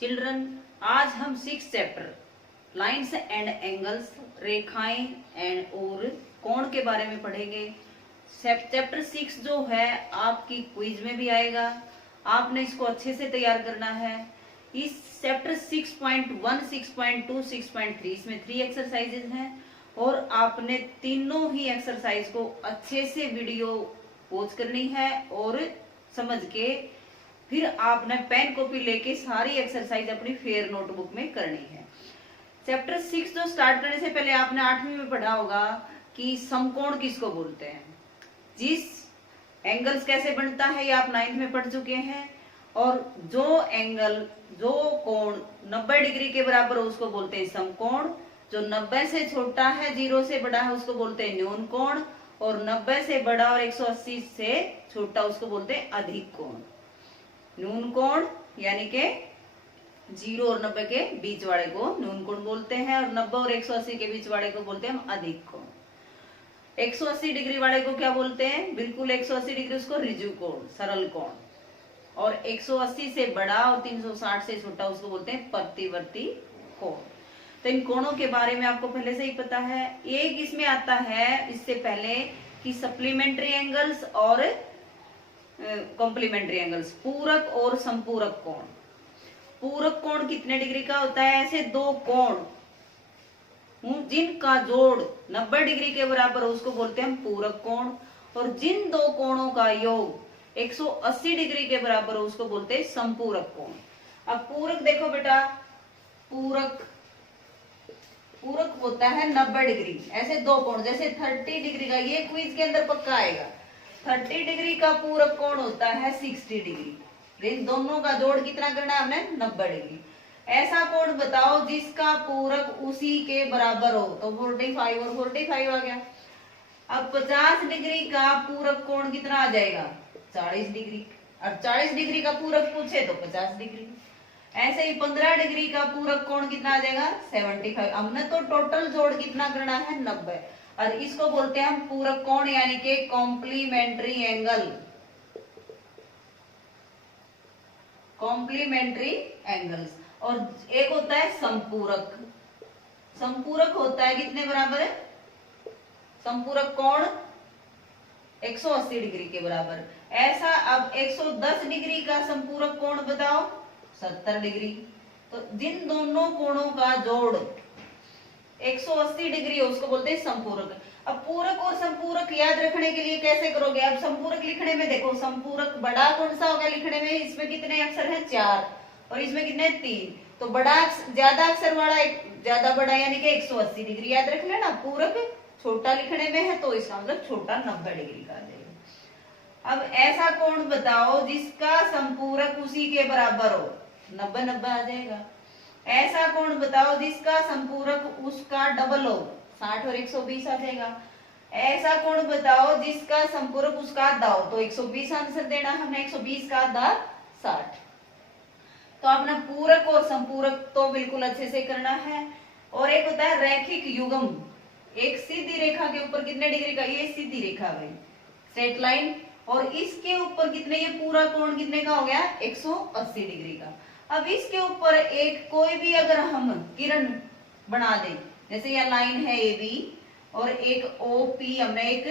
Children, आज हम 6 chapter lines and angles, रेखाएं एंड और कोण के बारे में पढ़ेंगे। चैप्टर 6 जो है आपकी क्विज में भी आएगा, आपने इसको अच्छे से तैयार करना है। इस चैप्टर 6.1, 6.2, 6.3 इसमें 3 एक्सरसाइजेज हैं और आपने तीनों ही एक्सरसाइज को अच्छे से वीडियो वॉच करनी है और समझ के फिर आपने पेन कॉपी लेके सारी एक्सरसाइज अपनी फेयर नोटबुक में करनी है। चैप्टर 6 जो स्टार्ट करने से पहले आपने 8वीं में पढ़ा होगा कि समकोण किसको बोलते हैं, जिस एंगल्स कैसे बनता है ये आप 9th में पढ़ चुके हैं। और जो एंगल, जो कोण 90 डिग्री के बराबर हो उसको बोलते हैं समकोण, जो 90 से छोटा है 0 से बड़ा है उसको बोलते हैं न्यून कोण, और 90 से बड़ा और 180 से छोटा उसको बोलते हैं अधिक कोण। न्यून कोण यानी के 0 और 90 के बीच वाले को न्यून कोण बोलते हैं, और 90 और 180 के बीच वाले को बोलते हैं हम अधिक कोण। 180 डिग्री वाले को क्या बोलते हैं, बिल्कुल 180 डिग्री उसको ऋजु कोण, सरल कोण, और 180 से बड़ा और 360 से छोटा उसको बोलते हैं प्रतिवर्ती कोण। तो इन कोणों के बारे में आपको पहले से ही पता है। एक इसमें आता है इससे पहले कि सप्लीमेंट्री एंगल्स और कॉम्प्लीमेंट्री एंगल्स, पूरक और संपूरक कोण। पूरक कोण कितने डिग्री का होता है, ऐसे दो कोण जिनका जोड़ 90 डिग्री के बराबर हो उसको बोलते हैं हम पूरक कोण, और जिन दो कोणों का योग 180 डिग्री के बराबर हो उसको बोलते हैं संपूरक कोण। अब पूरक देखो बेटा, पूरक होता है 90 डिग्री, ऐसे दो कोण, जैसे 30 डिग्री का, ये क्विज के अंदर पक्का आएगा। 30 डिग्री का पूरक कोण होता है 60 डिग्री, इन दोनों का जोड़ कितना करना है हमने, 90 डिग्री। ऐसा कोण बताओ जिसका पूरक उसी के बराबर हो, तो 45 और 45 आ गया। अब 50 डिग्री का पूरक कोण कितना आ जाएगा, 40 डिग्री, और 40 डिग्री का पूरक पूछे तो 50 डिग्री। ऐसे ही 15 डिग्री का पूरक कोण कितना आ जाएगा, 75। हमने तो टोटल जोड़ कितना करना है, 90, और इसको बोलते हैं हम पूरक कोण यानी कि कॉम्प्लीमेंट्री एंगल। Complementary angles. और एक होता है संपूरक। संपूरक होता है कितने बराबर है, संपूरक कोण 180 डिग्री के बराबर। ऐसा अब 110 डिग्री का संपूरक कोण बताओ, 70 डिग्री। तो जिन दोनों कोणों का जोड़ 180 डिग्री है उसको बोलते हैं संपूरक। अब पूरक और संपूरक याद रखने के लिए कैसे करोगे, अब संपूरक लिखने में देखो, संपूरक बड़ा कौन सा होगा लिखने में, इसमें कितने अक्षर हैं, 4, और इसमें कितने 3, तो बड़ा ज्यादा अक्षर वाला ज्यादा बड़ा यानी कि 180 डिग्री याद रख लेना। पूरक छोटा लिखने में है तो इसका मतलब छोटा 90 डिग्री का देगा। अब ऐसा कोण बताओ जिसका संपूरक उसी के बराबर हो, 90 आ जाएगा। ऐसा कोण बताओ जिसका संपूरक उसका डबल हो, 60 और 120 आ जाएगा। ऐसा कोण बताओ जिसका संपूरक उसका आधा हो, तो 120 आंसर देना हमने, 120 का आधा 60। तो अपना पूरक और संपूरक तो बिल्कुल अच्छे से करना है। और एक होता है रैखिक युग्म, एक सीधी रेखा के ऊपर कितने डिग्री का, ये सीधी रेखा भाई, स्ट्रेट लाइन, और इसके ऊपर कितने, ये पूरा कोण कितने का हो गया, 180 डिग्री का। अब इसके ऊपर एक कोई भी अगर हम किरण बना दें, जैसे यह लाइन है AB और एक OP, हमने एक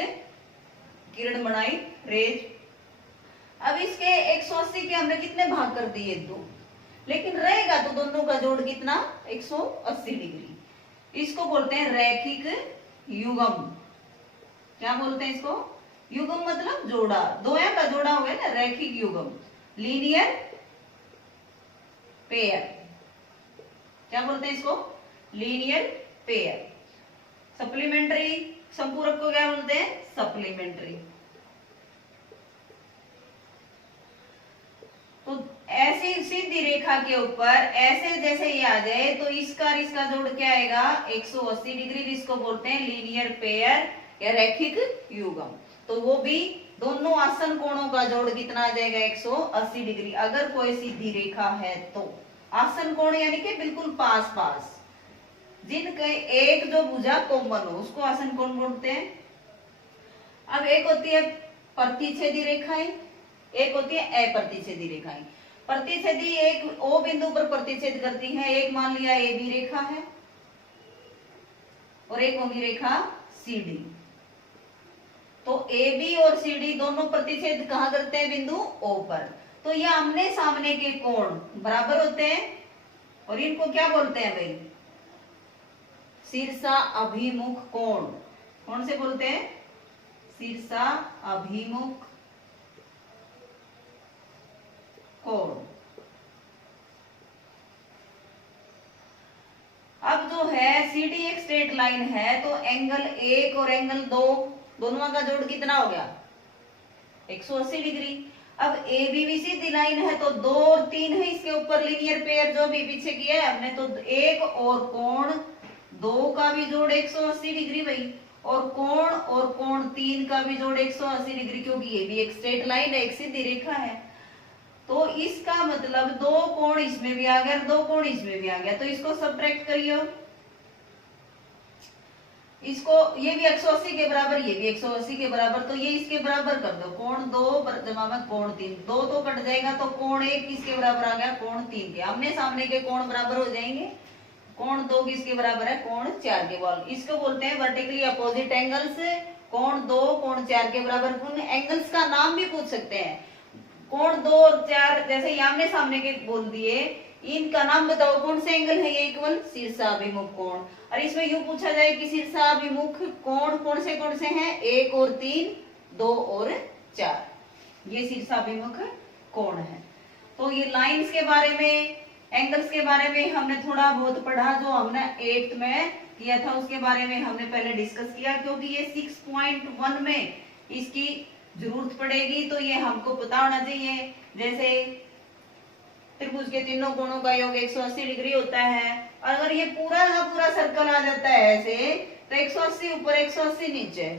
किरण बनाई, रेज। अब इसके 180 के हमने कितने भाग कर दिए, 2, लेकिन रहेगा तो दोनों का जोड़ कितना, 180 डिग्री। इसको बोलते हैं रैखिक युग्म। क्या बोलते हैं इसको, युग्म मतलब जोड़ा, दोया का जोड़ा हुआ है ना, रैखिक युग्म, लीनियर पेयर। क्या बोलते हैं इसको, लीनियर पेयर। सप्लीमेंट्री संपूरक को क्या बोलते हैं, सप्लीमेंट्री। तो ऐसी सीधी रेखा के ऊपर ऐसे जैसे ये आ जाए तो इसका जोड़ क्या आएगा, 180 डिग्री, जिसको बोलते हैं लीनियर पेयर या रैखिक युग्म। तो वो भी दोनों आसन कोणों का जोड़ कितना आ जाएगा, 180 डिग्री। अगर कोई सीधी रेखा है तो आसन कोण यानी कि बिल्कुल पास पास, जिनके एक जो भुजा कॉमन हो उसको आसन कोण बोलते हैं। अब एक होती है प्रतिच्छेदी रेखाएं, एक होती है अप्रतिच्छेदी रेखाएं। प्रतिच्छेदी एक ओ बिंदु पर प्रतिच्छेद करती है। एक मान लिया ए बी रेखा है और एक होगी रेखा सी डी। तो ए बी और सी डी दोनों प्रतिच्छेद कहां करते हैं? बिंदु ओ पर। तो ये आमने सामने के कोण बराबर होते हैं और इनको क्या बोलते हैं भाई? शीर्षा अभिमुख कोण। कौन से बोलते हैं? शीर्षा अभिमुख कोण। अब जो है सी डी एक स्ट्रेट लाइन है, तो एंगल 1 और एंगल 2 दोनों का जोड़ कितना हो गया? 180 डिग्री। अब ए बी भी सीधी लाइन है, तो 2 और 3 है इसके ऊपर लीनियर पेयर जो भी पीछे किया है हमने, तो 1 और कोण 2 का भी जोड़ 180 डिग्री भाई, और कोण 3 का भी जोड़ 180 डिग्री, क्योंकि ये भी एक स्ट्रेट लाइन है, एक सीधी रेखा है। तो इसका मतलब 2 कोण इसमें भी आ गया, 2 कोण इसमें भी आ गया, तो इसको सब्ट्रैक्ट करिए। इसको ये भी 180 के बराबर, ये भी 180 के बराबर, तो ये इसके बराबर कर दो। कोण 2 जमा में कोण 3, 2 तो कट जाएगा, तो कोण 1 किसके बराबर आ गया? कोण 3 के। आमने सामने के कोण बराबर हो जाएंगे। कोण 2 किसके बराबर है? कोण 4 के। बॉल इसको बोलते हैं वर्टिकली अपोजिट एंगल्स। कोण 2 कोण 4 के बराबर। उन एंगल्स का नाम भी पूछ सकते हैं। कोण 2 और 4 जैसे आमने सामने के बोल दिए, इनका नाम बताओ कौन से एंगल है? ये केवल शीर्षाभिमुख कोण। और इसमें यूं पूछा जाए कि शीर्षाभिमुख कोण कौन से हैं? 1 और 3, 2 और 4, ये शीर्षाभिमुख कोण है। तो ये लाइंस के बारे में, एंगल्स के बारे में हमने थोड़ा बहुत पढ़ा, जो हमने 8th में किया था उसके बारे में हमने पहले डिस्कस किया, क्योंकि ये 6.1 में इसकी जरूरत पड़ेगी, तो ये हमको पता होना चाहिए। जैसे त्रिभुज के तीनों कोणों का योग 180 डिग्री होता है, और अगर ये पूरा का पूरा सर्कल आ जाता है ऐसे, तो 180 ऊपर 180 नीचे,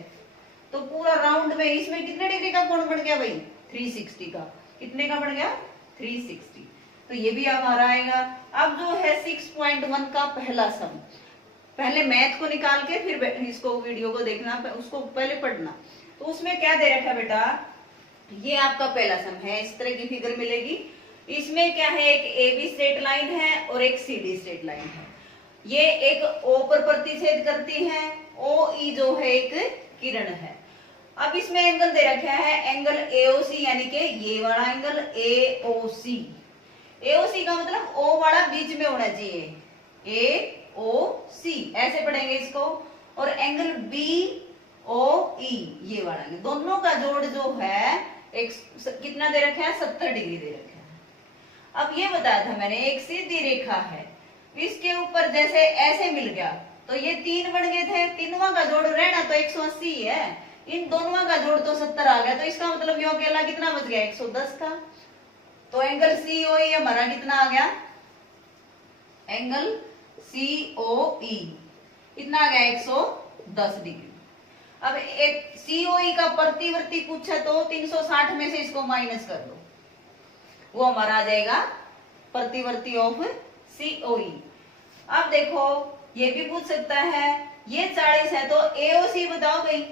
तो पूरा राउंड में इसमें कितने डिग्री का कोण बन गया भाई? 360 का। कितने का बन गया? 360। तो ये भी हमारा आएगा। अब जो है 6.1 का पहला सम, पहले मैथ को निकाल के फिर इसको वीडियो को देखना, उसको पहले पढ़ना। तो उसमें क्या दे रखा बेटा? ये आपका पहला सम है, इस तरह की फिगर मिलेगी। इसमें क्या है? एक ए बी स्ट्रेट लाइन है और एक सी डी स्ट्रेट लाइन है। ये एक ओ पर प्रतिच्छेद करती है, ओ ई जो है एक किरण है। अब इसमें एंगल दे रखा है, एंगल एओसी, यानी कि ये वाला एंगल एओसी। एओसी का मतलब ओ वाला बीच में होना चाहिए, एओसी ऐसे पढ़ेंगे इसको। और एंगल बी ओ ई, ये वाला एंगल, दोनों का जोड़ जो है एक कितना दे रखा है? 70 डिग्री दे रखा है। अब ये बताया था मैंने, एक सीधी रेखा है, इसके ऊपर जैसे ऐसे मिल गया, तो ये 3 बन गए थे, तीनों का जोड़ रहना तो 180 है, इन दोनों का जोड़ तो 70 आ गया, तो इसका मतलब ये अकेला कितना बच गया? 110 का। तो एंगल सीओई हमारा कितना आ गया? एंगल सीओई कितना आ गया? 110 डिग्री। अब एक सीओई का प्रतिवर्ती पूछा तो 360 में से इसको माइनस कर दो, वो हमारा आ जाएगा प्रतिवर्ती ऑफ सीओई। अब देखो ये भी पूछ सकता है, ये 40 है, तो एओसी बताओ भाई।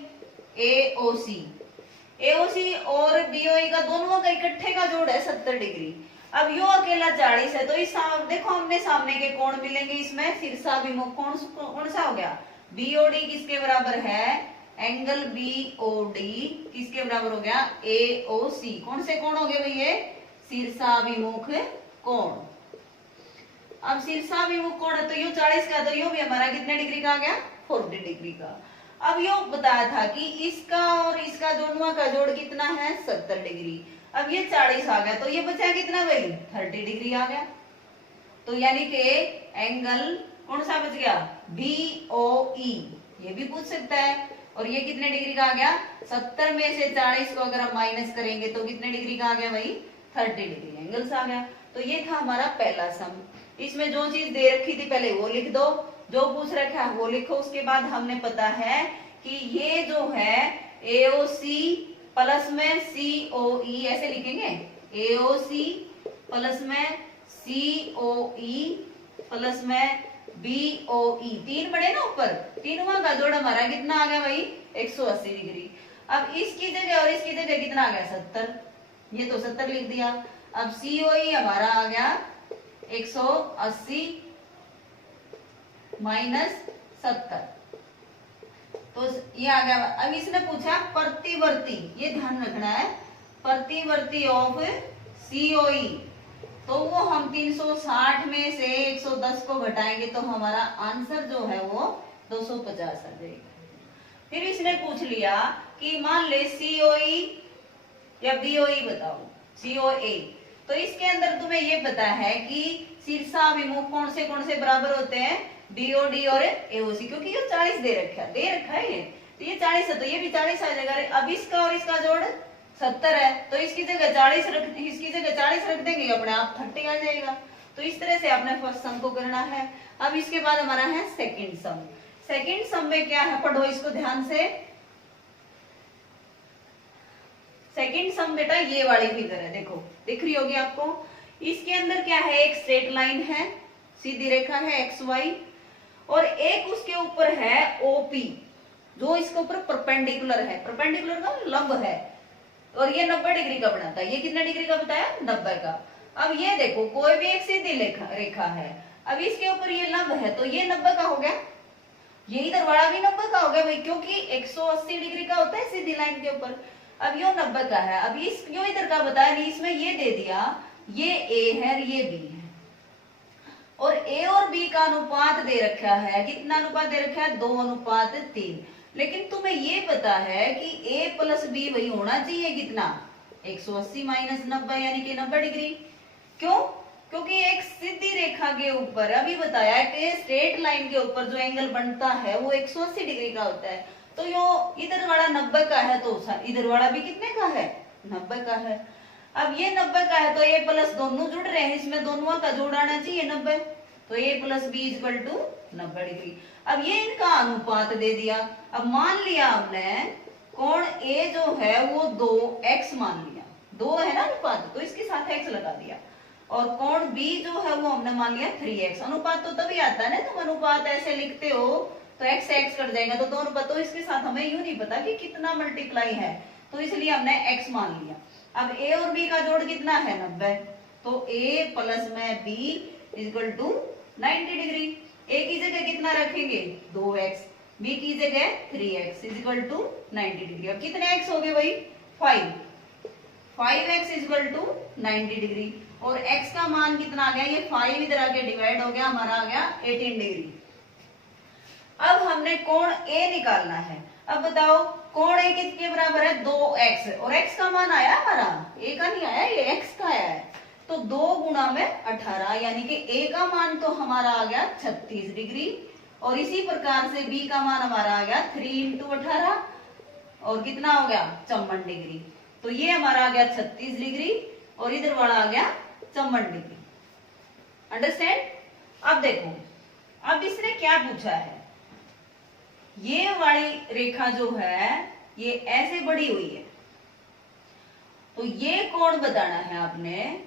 एओसी, एओसी और बीओई का दोनों का इकट्ठे का जोड़ है 70 डिग्री। अब यो अकेला 40 है, तो इस देखो हमने सामने के कोण मिलेंगे, इसमें शीर्षाभिमुख कोण कौन सा हो गया? बीओडी किसके बराबर है? एंगल बीओडी किसके बराबर हो गया? एओसी। कौन से कोण हो गए भाई? ये शीर्षाभिमुख कोण। अब शीर्षाभिमुख कोण है, तो यो 40 का, तो यो भी हमारा कितने डिग्री का आ गया? 40 डिग्री का। अब यो बताया था कि इसका और इसका दोनों का जोड़ कितना है? 70 डिग्री। अब ये 40 आ गया, तो ये बचा कितना भाई? 30 डिग्री आ गया। तो यानी कि एंगल कौन सा बच गया? बीओई, ये भी पूछ सकता है। और ये कितने डिग्री का आ गया? 70 में से 40 को अगर हम माइनस करेंगे तो कितने डिग्री का आ गया भाई? 30 डिग्री एंगल्स आ गया। तो ये था हमारा पहला सम। इसमें जो चीज दे रखी थी पहले वो लिख दो, जो पूछ रखा है वो लिखो। उसके बाद हमने पता है कि ये जो है एओसी प्लस में सीओई ऐसे लिखेंगे, एओसी प्लस में सीओई प्लस में बीओई, 3 बड़े ना ऊपर, तीनों का जोड़ हमारा कितना आ गया भाई? 180 डिग्री। अब इसकी जगह और इसकी जगह कितना आ गया? 70, ये तो 70 लिख दिया। अब COE हमारा आ गया 180 माइनस 70, तो ये आ गया। अब इसने पूछा प्रतिवर्ती, ये ध्यान रखना है, प्रतिवर्ती ऑफ COE, तो वो हम 360 में से 110 को घटाएंगे तो हमारा आंसर जो है वो 250 आ जाएगा। फिर इसने पूछ लिया कि मान ले COE या BOE बताओ, COA, तो इसके अंदर तुम्हें ये पता है कि शीर्षाभिमुख कौन से बराबर होते हैं, BOD और AOC, क्योंकि ये 40 दे रखा है ये, तो ये 40 है तो ये भी 40 आ जाएगा। अब इसका और इसका जोड़ 70 है, तो इसकी जगह 40 रख देंगे, अपने आप 30 आ जाएगा। तो इस तरह से आपने फर्स्ट सम को करना है। अब इसके बाद हमारा है सेकंड सम। सेकंड सम में क्या है, पढ़ो इसको ध्यान से। सेकंड सम बेटा ये वाली फिगर है, देखो दिख रही होगी आपको। इसके अंदर क्या है, एक स्ट्रेट लाइन है, सीधी रेखा है XY, और एक उसके ऊपर है OP, जो इसके ऊपर परपेंडिकुलर है, परपेंडिकुलर का लंब है, और ये 90 डिग्री का बनाता है। ये कितने डिग्री का बताया, 90 का। अब ये देखो कोई भी एक सीधी रेखा है, अब इसके ऊपर ये लंब है तो ये 90 का हो गया, ये इधर वाला भी 90 का हो गया भाई, क्योंकि 180 डिग्री का होता है सीधी लाइन के ऊपर। अब यो 90 का है, अब इस यो इधर का बताया नहीं, इसमें ये दे दिया, ये A है ये B है, और A और B का अनुपात दे रखा है, कितना अनुपात दे रखा है, 2:3। लेकिन तुम्हें ये पता है कि A प्लस B वही होना चाहिए, कितना, 180 माइनस 90 यानी कि 90 डिग्री। क्यों, क्योंकि एक सीधी रेखा के ऊपर अभी बताया कि स्ट्रेट लाइन के ऊपर जो एंगल बनता है वो 180 डिग्री का होता है, तो यो इधर वाला 90 का है तो इधर वाला भी कितने का है, 90 का है। अब ये 90 का है तो A प्लस दोनों जुड़ रहे हैं, इसमें दोनों का जोड़ आना चाहिए 90, तो A plus B equal to 90 degree. अब ये इनका अनुपात दे दिया। अब मान लिया हमने कोण A जो है वो 2x मान लिया, 2 है ना अनुपात, तो इसके साथ x लगा दिया, और कोण B जो है वो हमने मान लिया 3x। अनुपात तो तभी आता है ना, तुम अनुपात ऐसे लिखते हो तो x से x कट जाएगा, तो 2 अनुपात, तो इसके साथ हमें यूं नहीं पता कि कितना मल्टीप्लाई है, तो इसलिए हमने x मान लिया। अब A और B का जोड़ कितना है, 90, तो A प्लस में B equal to 90 degree. A की जगह कितना रखेंगे, 2x, B की जगह 3x इक्वल टू 90 डिग्री। अब कितने x हो गए भाई, 5x इक्वल टू 90 डिग्री, और x का मान कितना आ गया, ये 5 इधर आके डिवाइड हो गया, हमारा आ गया 18 डिग्री। अब हमने कोण A निकालना है। अब बताओ कोण A किसके बराबर है, 2x, और x का मान आया हमारा, A का नहीं आया, ये x का आया है, तो 2 गुणा में 18, यानी कि A का मान तो हमारा आ गया 36 डिग्री, और इसी प्रकार से B का मान हमारा आ गया 3 इंटू 18, और कितना हो गया, 54 डिग्री। तो ये हमारा आ गया 36 डिग्री, और इधर वाला आ गया 54 डिग्री। अंडरस्टैंड। अब देखो, अब इसने क्या पूछा है, ये वाली रेखा जो है ये ऐसे बढ़ी हुई है, तो ये कोण बताना है आपने,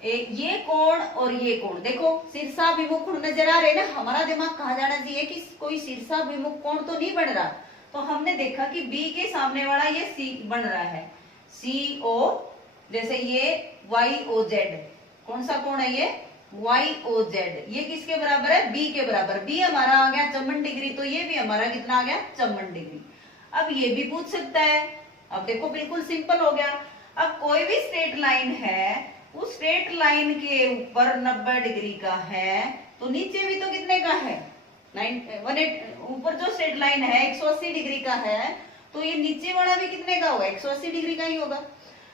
ये कोण और ये कोण। देखो शीर्षाभिमुख कोण नजर आ रहे ना, हमारा दिमाग कहाँ जाना चाहिए कि कोई शीर्षाभिमुख कोण तो नहीं बन रहा, तो हमने देखा कि B के सामने वाला ये C बन रहा है, CO, जैसे ये YOZ, कौन सा कोण है ये, YOZ, ये किसके बराबर है, B के बराबर। B हमारा आ गया 54 डिग्री, तो ये भी हमारा कितना आ गया, 54 डिग्री। अब ये भी पूछ सकता है, अब देखो बिल्कुल सिंपल हो गया। अब कोई भी स्ट्रेट लाइन है, उस स्ट्रेट लाइन के ऊपर 90 डिग्री का है, तो नीचे भी तो कितने का है, 18, ऊपर जो स्ट्रेट लाइन है 180 डिग्री का है, तो ये नीचे वाला भी कितने का होगा, 180 डिग्री का ही होगा।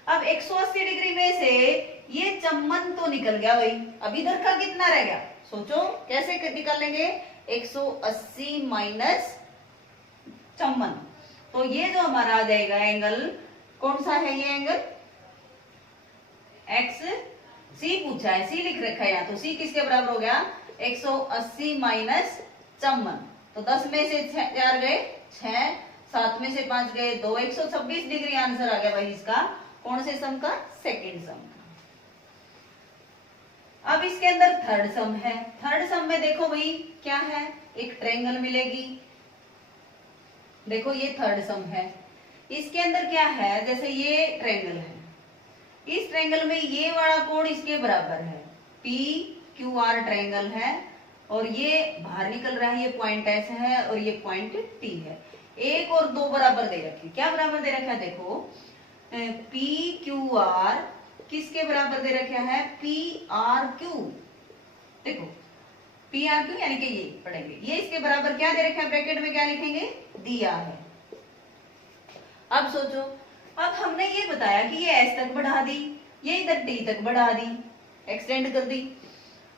अब 180 डिग्री में से ये 54 तो निकल गया भाई, अब इधर का कितना रह गया, सोचो कैसे निकालेंगे, 180 माइनस 54, तो ये जो हमारा आ जाएगा एंगल, कौन सा है ये एंगल, एक्स, सी पूछा है, सी लिख रखा है यहाँ, तो सी किसके बराबर हो गया, 180 माइनस 54, तो 10 में से 4 गए 6, 7 में से 5 गए 2, 126 डिग्री आंसर आ गया भाई इसका, कौन से सम का, सेकंड सम का। अब इसके अंदर थर्ड सम है। थर्ड सम में देखो भाई क्या है, एक ट्रायंगल मिलेगी, देखो ये थर्ड सम है, इसके अंदर क्या है, जैसे ये ट्रायंगल है, इस ट्रायंगल में ये वाला कोण इसके बराबर है, पी क्यू आर ट्रायंगल है, और ये बाहर निकल रहा है, ये पॉइंट एस है और ये पॉइंट टी है। एक और दो बराबर दे रखे, क्या बराबर दे रखा है देखो, पी क्यू आर किसके बराबर दे रखा है, पी आर क्यू। देखो पी आर क्यू यानी कि ये पढ़ेंगे, ये इसके बराबर क्या दे रखा है, ब्रैकेट में क्या लिखेंगे, दिया है। अब सोचो, अब हमने ये बताया कि ये एस तक बढ़ा दी, ये इधर टी तक बढ़ा दी, एक्सटेंड कर दी।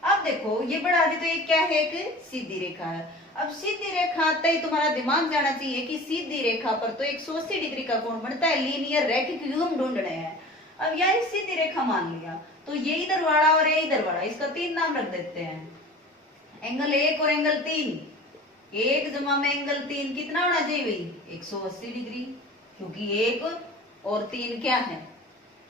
अब देखो ये बढ़ा दी तो ये क्या है, एक सीधी रेखा है। अब सीधी रेखा आते ही तुम्हारा दिमाग जाना चाहिए कि सीधी रेखा पर तो 180 डिग्री का कोण बनता है, लीनियर रैखिक युग्म ढूंढने हैं। अब यार सीधी रेखा मान लिया तो ये इधर वाला और ये इधर वाला, इसका 3 नाम रख देते हैं, एंगल 1 और एंगल 3। 1 जमा में एंगल 3 कितना होना चाहिए भाई, 180 डिग्री, क्योंकि 1 और 3 क्या है,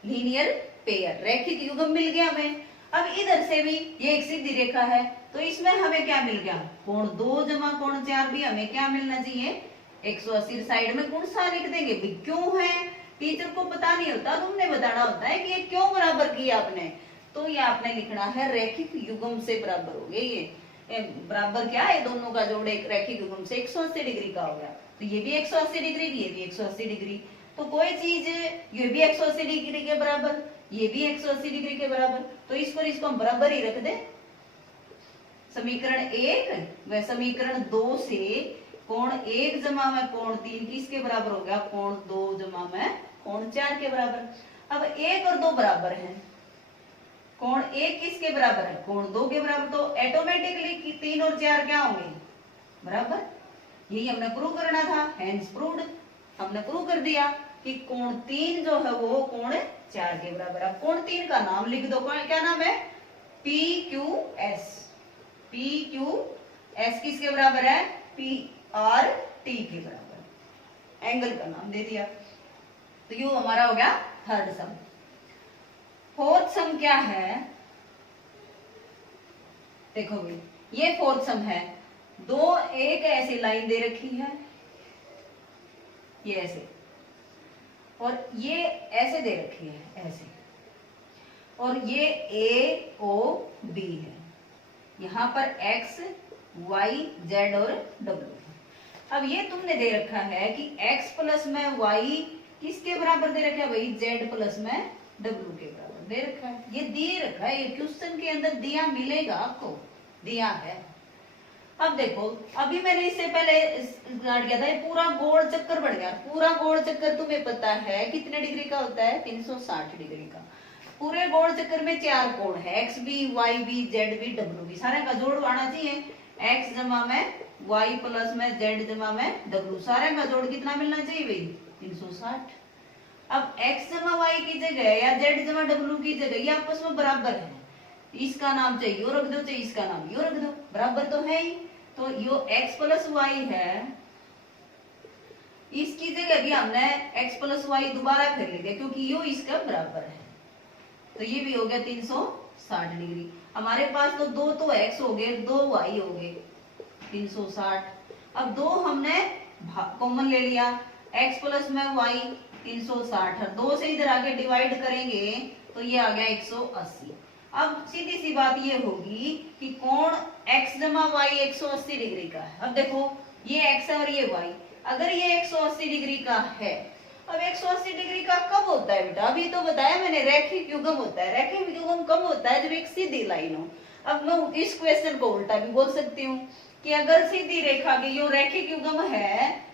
लीनियर पेयर, रैखिक युग्म मिल गया हमें। अब इधर से भी ये एक सीधी रेखा है, तो इसमें हमें क्या मिल गया, कोण 2 जमा कोण 4 भी हमें क्या मिलना चाहिए, 180। साइड में गुण सा लिख देंगे, क्यों है, टीचर को पता नहीं होता, तुमने बताना होता है कि ये क्यों बराबर किया आपने। तो ये आपने लिखना है रैखिक युग्म से बराबर हो गए, ये बराबर क्या है, दोनों का जोड़ एक रैखिक युग्म से 180 डिग्री का हो गया। तो ये भी 180 डिग्री, ये भी 180 डिग्री, तो कोई चीज ये भी 180 डिग्री के बराबर, ये भी 180 डिग्री के बराबर, तो इसको हम बराबर ही रख दे। समीकरण 1 व समीकरण 2 से कोण 1 जमा में कोण 3 किसके बराबर हो गया, कोण 2 जमा में कोण 4 के बराबर। अब 1 और 2 बराबर हैं, कोण 1 किसके बराबर है, कोण 2 के बराबर, तो ऑटोमेटिकली 3 और 4 क्या होंगे, बराबर। यही हमने प्रूव करना था, हेंस प्रूव्ड, हमने प्रूव कर दिया कि कोण 3 जो है वो कोण 4 के बराबर है। कोण 3 का नाम लिख दो, क्या नाम है, P Q S. P Q S किसके बराबर है, पी आर टी के बराबर, एंगल का नाम दे दिया। तो यू हमारा हो गया थर्ड सम। फोर्थ सम क्या है, देखो भाई ये फोर्थ सम है, दो एक ऐसी लाइन दे रखी है, ये ऐसे, और ये ऐसे दे रखी है ऐसे, और ये ए ओ बी है, यहां पर एक्स वाई जेड और डब्ल्यू। अब ये तुमने दे रखा है कि x प्लस में y किसके बराबर दे रखा है भाई, z प्लस में w के बराबर दे रखा है, ये दे रखा है, ये क्वेश्चन के अंदर दिया मिलेगा आपको, दिया है। अब देखो अभी मैंने इससे पहले स्टार्ट किया था, ये पूरा गोल चक्कर बढ़ गया, पूरा गोल चक्कर तुम्हें पता है कितने डिग्री का होता है, 360 डिग्री का। पूरे गोल चक्कर में 4 कोण है, एक्स भी, वाई भी, जेड भी, डब्ल्यू भी, सारे का जोड़ आना चाहिए, एक्स जमा में y प्लस में z जमा में w, सारे का जोड़ कितना मिलना चाहिए भाई, 360। अब x जमा y की जगह या z जमा w की जगह ये आपस में बराबर है, इसका नाम चाहिए यो रख दो, चाहिए इसका नाम यो रख दो, बराबर तो है ही। तो यो x प्लस वाई है, इसकी जगह भी हमने x प्लस वाई दोबारा कर लिया क्योंकि यो इसका बराबर है, तो ये भी हो गया 360 डिग्री। हमारे पास तो दो तो x हो गए, 2 y हो गए, 360। अब 2 हमने कॉमन ले लिया, x प्लस में y 360 है, 2 से इधर आगे डिवाइड करेंगे तो ये आ गया 180। अब सीधी सी बात ये होगी कि कोण x जमा y 180 डिग्री का है। अब देखो ये x है और ये y, अगर ये 180 डिग्री का है, अब 180 डिग्री का कब होता है बेटा, अभी तो बताया मैंने, रैखिक युग्म होता है। रैखिक युग्म कब होता है, जब एक सीधी लाइन हो। अब मैं इस क्वेश्चन को उल्टा भी बोल सकती हूँ कि अगर सीधी रेखा की यो रैखिक युग्म है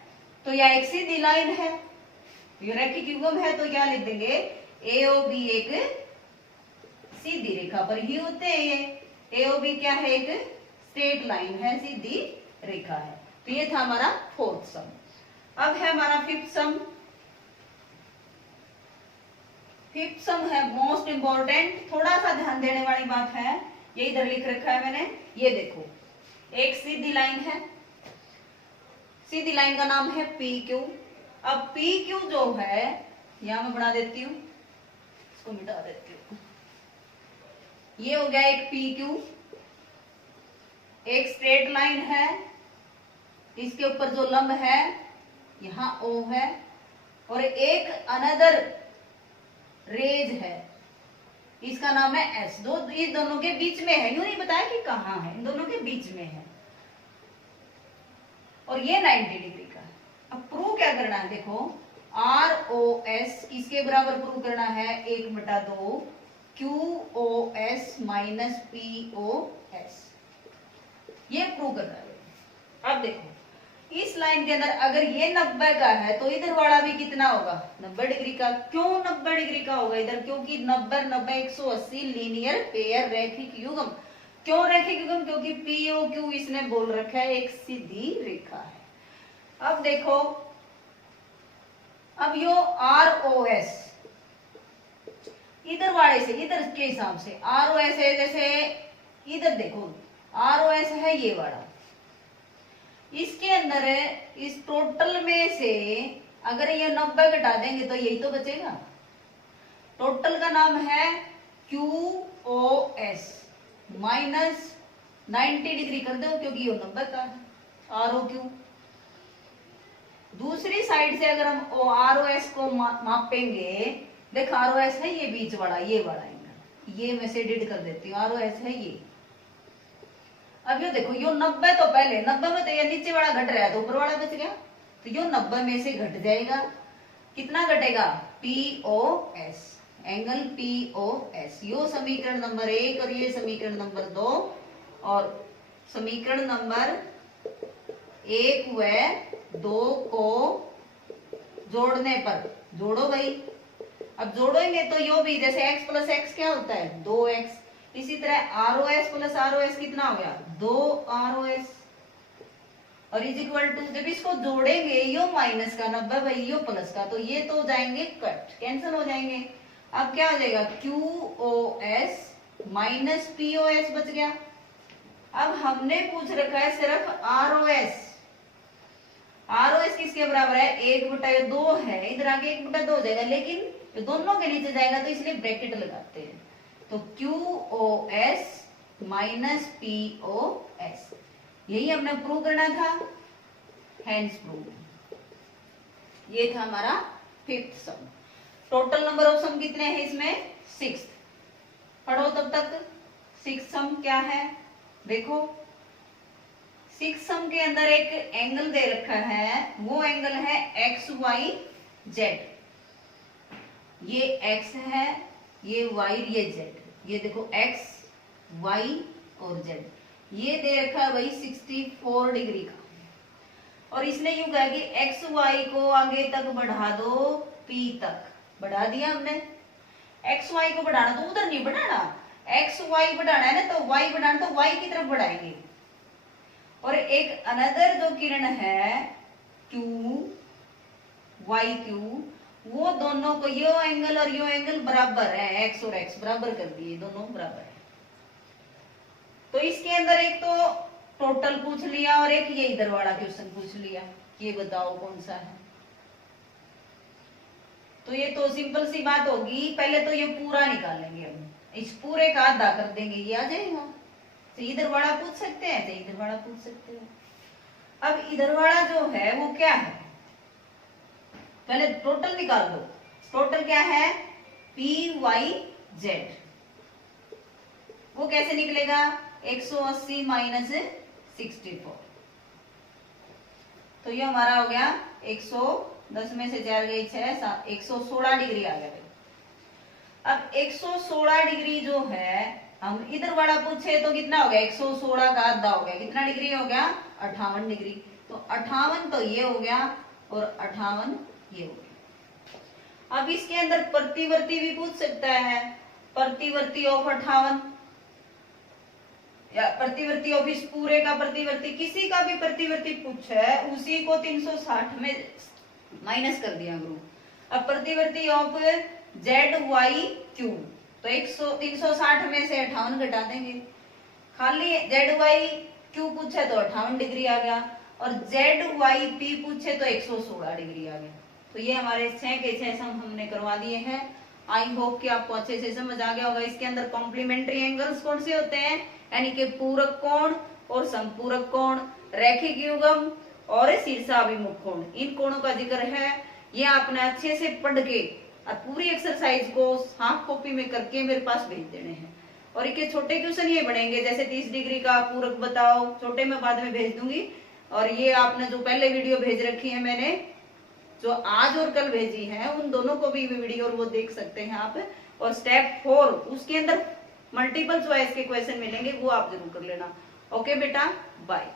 तो या एक सीधी लाइन है, यो रैखिक युग्म है तो क्या लिख देंगे, ए ओ बी एक सीधी रेखा पर ही होते हैं। ये ए ओ बी क्या है, एक स्ट्रेट लाइन है, सीधी रेखा है। तो ये था हमारा फोर्थ सम। अब है हमारा फिफ्थ सम। फिफ्थ सम है मोस्ट इंपॉर्टेंट, थोड़ा सा ध्यान देने वाली बात है, ये इधर लिख रखा है मैंने, ये देखो एक सीधी लाइन है, सीधी लाइन का नाम है पी क्यू। अब पी क्यू जो है, यहां मैं बना देती हूँ, इसको मिटा देती हूँ, ये हो गया एक पी क्यू, एक स्ट्रेट लाइन है, इसके ऊपर जो लंब है यहाँ ओ है, और एक अनदर रेज है, इसका नाम है एस। दो इस दोनों के बीच में है, यूं नहीं बताया कि कहाँ है, इन दोनों के बीच में है, और ये 90 डिग्री का। अब प्रूव क्या करना है, देखो आर ओ एस किसके बराबर प्रूव करना है, 1/2 Q O S minus P O S, ये प्रूव करना है। अब देखो इस लाइन के अंदर अगर ये 90 का है तो इधर वाला भी कितना होगा, 90 डिग्री का। क्यों 90 डिग्री का होगा इधर, क्योंकि 90 90 180 लीनियर पेयर रैखिक युग्म। क्यों रैखिक युग्म, क्योंकि पी ओ क्यू इसने बोल रखा है एक सीधी रेखा है। अब देखो, अब यो आर ओ एस इधर वाले से, इधर के हिसाब से आर ओ एस है, जैसे इधर देखो आर ओ एस है ये वाला, इसके अंदर इस टोटल में से अगर ये 90 घटा देंगे तो यही तो बचेगा। टोटल का नाम है Q O S minus 90 degree कर दो, क्योंकि ये 90 का है आर ओ क्यू। दूसरी साइड से अगर हम आर ओ एस को मापेंगे, देख आर ओ एस है ये बीच वाला, ये वाला एंगल, ये मैं से डिड कर देती हूँ, आर ओ एस है ये। अब ये देखो यो 90 तो पहले 90 में तो ये नीचे वाला घट रहा है तो ऊपर वाला बच गया, तो यो 90 में से घट जाएगा, कितना घटेगा, P O S, angle P O S. यो समीकरण नंबर 1 और ये समीकरण नंबर 2, और समीकरण नंबर 1 व 2 को जोड़ने पर, जोड़ो भाई, अब जोड़ेंगे तो यो भी जैसे x प्लस एक्स क्या होता है 2x, इसी तरह R O S plus R O S कितना हो गया 2 आर ओ एस, और इज इक्वल टू, जब इसको जोड़ेंगे यो माइनस का 90 भाई यो प्लस का, तो ये तो जाएंगे कट, कैंसिल हो जाएंगे। अब क्या हो जाएगा Q O S minus P O S बच गया। अब हमने पूछ रखा है सिर्फ R O S, R O S किसके बराबर है 1/2 है, इधर आगे 1/2 हो जाएगा, लेकिन दोनों के नीचे जाएगा तो इसलिए ब्रैकेट लगाते हैं, तो Q O S minus P O S, यही हमने प्रूव करना था, हैंस प्रूव। ये था हमारा 5th sum. Total number of sum कितने हैं इसमें 6th। पढ़ो तब तक। 6th सम क्या है, देखो 6th सम के अंदर एक एंगल दे रखा है, वो एंगल है एक्स वाई जेड, ये एक्स है, ये वाई, ये जेड, ये देखो एक्स वाई और जेड, ये दे रखा है भाई 64 डिग्री का, और इसने यूं कहा कि एक्स वाई को आगे तक बढ़ा दो पी तक, बढ़ा दिया हमने। एक्स वाई को बढ़ाना तो उधर नहीं बढ़ाना, एक्स वाई बढ़ाना है ना, तो वाई बढ़ाना तो वाई की तरफ बढ़ाएंगे। और एक अनदर जो किरण है क्यू वाई क्यू, वो दोनों को यो एंगल और यो एंगल बराबर है, एक्स और एक्स बराबर कर दिए, दोनों बराबर है। तो इसके अंदर एक तो टोटल पूछ लिया और एक ये इधर वाला क्वेश्चन पूछ लिया, ये बताओ कौन सा है। तो ये तो सिंपल सी बात होगी, पहले तो ये पूरा निकाल लेंगे हम, इस पूरे का आधा कर देंगे, ये आ जाएगा। तो इधर वाला पूछ सकते हैं, तो इधर वाला पूछ सकते हैं। अब इधर वाला जो है वो क्या है, पहले टोटल निकाल दो। टोटल क्या है पी वाई जेड, वो कैसे निकलेगा 180 माइनस 64, तो ये हमारा हो गया 110 में से 4 गई 6 7 116 डिग्री आ गया भाई। अब 116 डिग्री जो है, हम इधर वाला पूछे तो कितना हो गया 116 का आधा हो गया, कितना डिग्री हो गया 58 डिग्री, तो 58 तो ये हो गया और 58 ये हो गया। अब इसके अंदर प्रतिवर्ती भी पूछ सकता है, प्रतिवर्ती ऑफ 58 या प्रतिवर्ती ऑफ इस पूरे का प्रतिवर्ती, किसी का भी प्रतिवर्ती पूछे उसी को 360 में माइनस कर दिया गुरु। अब प्रतिवर्ती ऑफ जेड वाई क्यू, तो 360 में से 58 घटा देंगे, खाली जेड वाई क्यू पूछे तो 58 डिग्री आ गया, और जेड वाई पी पूछे तो 116 डिग्री आ गया। तो ये हमारे 6 के 6 सम हमने करवा दिए हैं। आई होप कि आपको अच्छे से समझ आ गया होगा। इसके अंदर कॉम्प्लीमेंट्री एंगल्स कौन से होते हैं, यानी कि पूरक कोण और संपूरक कोण, रैखिक युग्म और शीर्षाभिमुख कोण, इन कोणों का जिक्र है। ये आपने अच्छे से पढ़ के और पूरी एक्सरसाइज को हाफ कॉपी में करके मेरे पास भेज देने हैं। और एक छोटे क्वेश्चन ये बनेंगे, जैसे 30 डिग्री का पूरक बताओ, छोटे में बाद में भेज दूंगी। और ये आपने जो पहले वीडियो भेज रखी है मैंने, जो आज और कल भेजी है, उन दोनों को भी वीडियो और वो देख सकते हैं आप। और स्टेप 4 उसके अंदर मल्टीपल चॉइस के क्वेश्चन मिलेंगे, वो आप जरूर कर लेना। ओके बेटा, बाय।